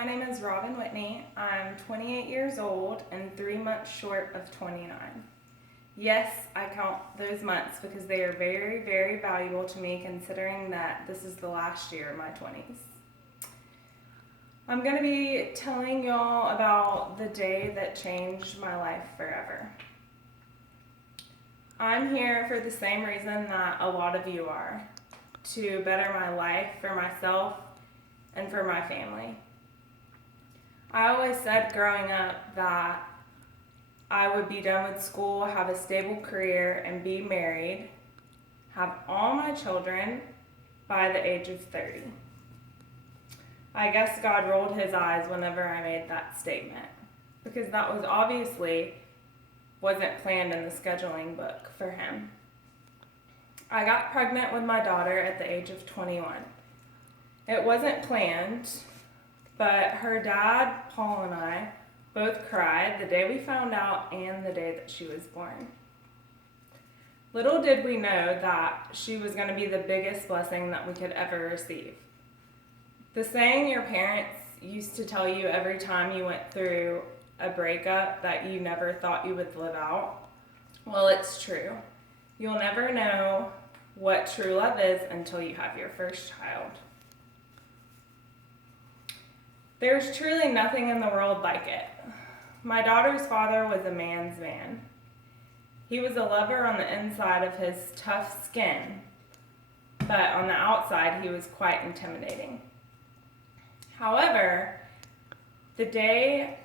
my name is Robyn Whitney. I'm 28 years old and 3 months short of 29. Yes, I count those months because they are very, very valuable to me considering that this is the last year of my 20s. I'm going to be telling y'all about the day that changed my life forever. I'm here for the same reason that a lot of you are, to better my life for myself and for my family. I always said growing up that I would be done with school, have a stable career, and be married, have all my children by the age of 30. I guess God rolled his eyes whenever I made that statement, because that was obviously wasn't planned in the scheduling book for him. I got pregnant with my daughter at the age of 21. It wasn't planned, but her dad, Paul, and I both cried the day we found out and the day that she was born. Little did we know that she was going to be the biggest blessing that we could ever receive. The saying your parents used to tell you every time you went through a breakup that you never thought you would live out, well, it's true. You'll never know what true love is until you have your first child. There's truly nothing in the world like it. My daughter's father was a man's man. He was a lover on the inside of his tough skin, but on the outside he was quite intimidating. However, the day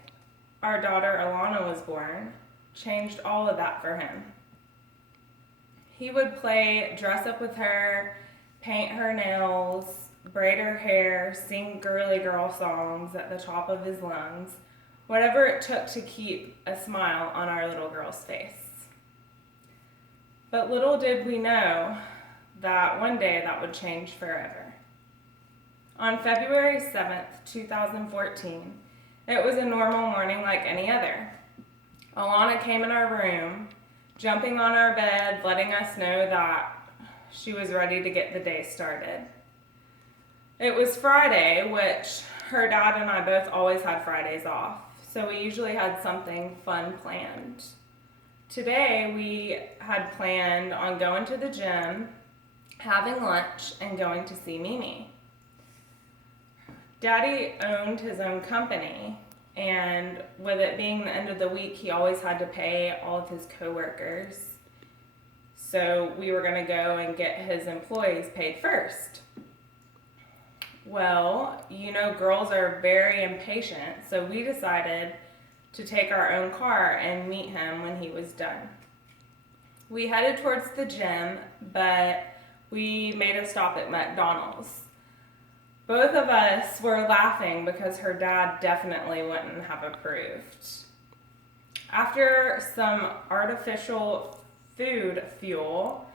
our daughter Alana was born changed all of that for him. He would play dress up with her, paint her nails, braid her hair, sing girly girl songs at the top of his lungs, whatever it took to keep a smile on our little girl's face. But little did we know that one day that would change forever. On February 7th, 2014, it was a normal morning like any other. Alana came in our room, jumping on our bed, letting us know that she was ready to get the day started. It was Friday, which her dad and I both always had Fridays off, so we usually had something fun planned. Today, we had planned on going to the gym, having lunch, and going to see Mimi. Daddy owned his own company, and with it being the end of the week, he always had to pay all of his coworkers. So we were going to go and get his employees paid first. Well, you know, girls are very impatient, so we decided to take our own car and meet him when he was done. We headed towards the gym, but we made a stop at McDonald's. Both of us were laughing because her dad definitely wouldn't have approved. After some artificial food fuel,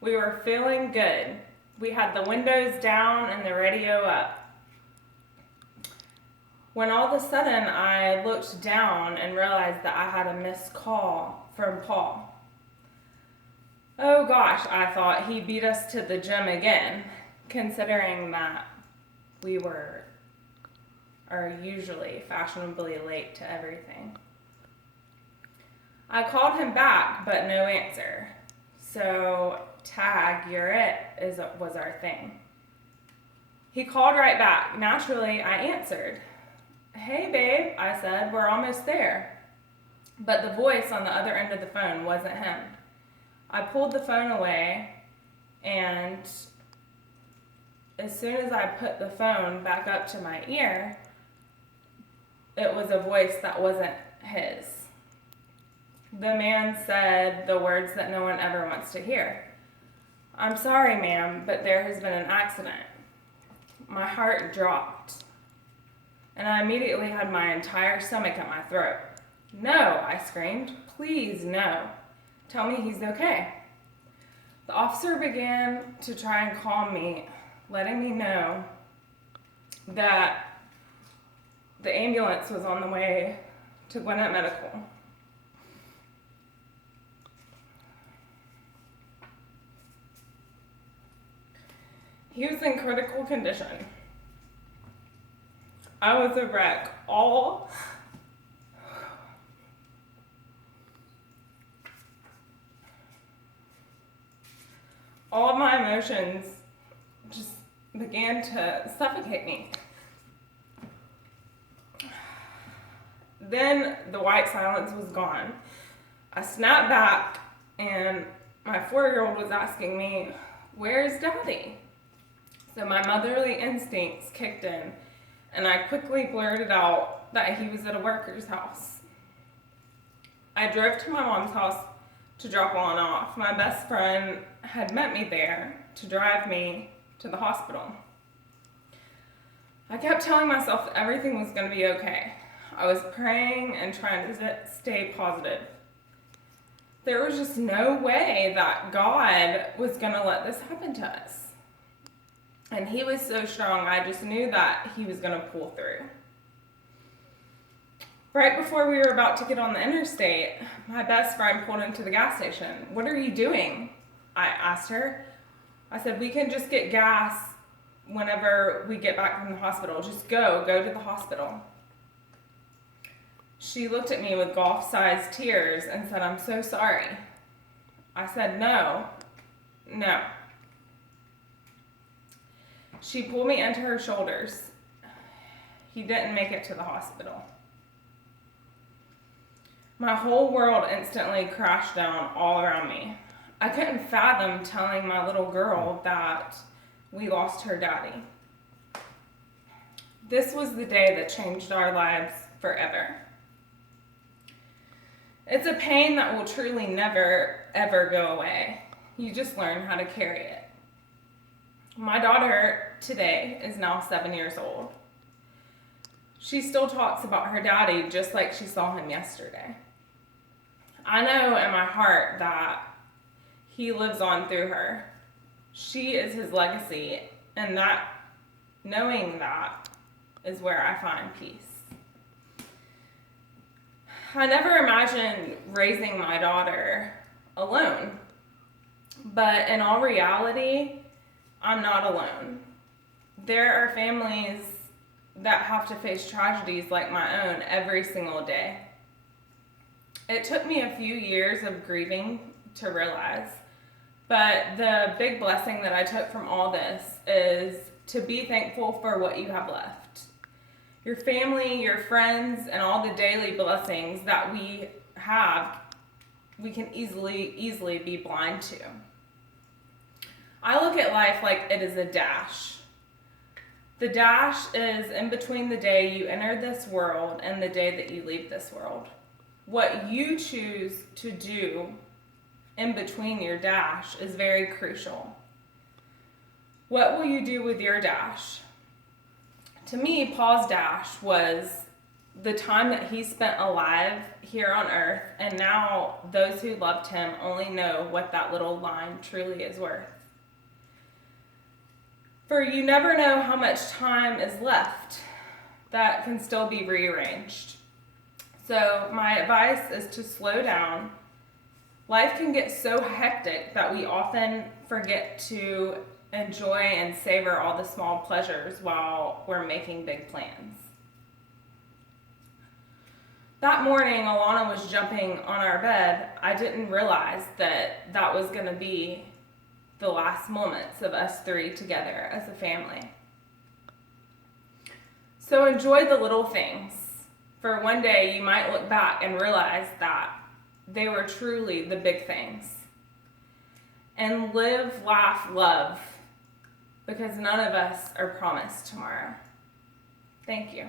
we were feeling good. We had the windows down and the radio up. When all of a sudden I looked down and realized that I had a missed call from Paul. Oh gosh, I thought he beat us to the gym again, considering that we are usually fashionably late to everything. I called him back, but no answer. So tag, you're it, was our thing. He called right back. Naturally, I answered. Hey babe, I said, we're almost there. But the voice on the other end of the phone wasn't him. I pulled the phone away, and as soon as I put the phone back up to my ear, it was a voice that wasn't his. The man said the words that no one ever wants to hear. I'm sorry, ma'am, but there has been an accident. My heart dropped, and I immediately had my entire stomach at my throat. No, I screamed. Please, no. Tell me he's okay. The officer began to try and calm me, letting me know that the ambulance was on the way to Gwinnett Medical. He was in critical condition. I was a wreck. All of my emotions just began to suffocate me. Then the white silence was gone. I snapped back, and my 4-year-old was asking me, "Where's Daddy?" So my motherly instincts kicked in, and I quickly blurted out that he was at a worker's house. I drove to my mom's house to drop Lon off. My best friend had met me there to drive me to the hospital. I kept telling myself that everything was going to be okay. I was praying and trying to stay positive. There was just no way that God was going to let this happen to us. And he was so strong, I just knew that he was going to pull through. Right before we were about to get on the interstate, my best friend pulled into the gas station. "What are you doing?" I asked her. I said, "We can just get gas whenever we get back from the hospital. Just go to the hospital." She looked at me with golf-sized tears and said, "I'm so sorry." I said, No. She pulled me into her shoulders. He didn't make it to the hospital. My whole world instantly crashed down all around me. I couldn't fathom telling my little girl that we lost her daddy. This was the day that changed our lives forever. It's a pain that will truly never, ever go away. You just learn how to carry it. My daughter today is now 7 years old. She still talks about her daddy just like she saw him yesterday. I know in my heart that he lives on through her. She is his legacy, and that, knowing that, is where I find peace. I never imagined raising my daughter alone, but in all reality, I'm not alone. There are families that have to face tragedies like my own every single day. It took me a few years of grieving to realize, but the big blessing that I took from all this is to be thankful for what you have left. Your family, your friends, and all the daily blessings that we have, we can easily be blind to. I look at life like it is a dash. The dash is in between the day you enter this world and the day that you leave this world. What you choose to do in between your dash is very crucial. What will you do with your dash? To me, Paul's dash was the time that he spent alive here on earth, and now those who loved him only know what that little line truly is worth. For you never know how much time is left that can still be rearranged. So my advice is to slow down. Life can get so hectic that we often forget to enjoy and savor all the small pleasures while we're making big plans. That morning, Alana was jumping on our bed. I didn't realize that that was going to be the last moments of us three together as a family. So enjoy the little things. For one day, you might look back and realize that they were truly the big things. And live, laugh, love, because none of us are promised tomorrow. Thank you.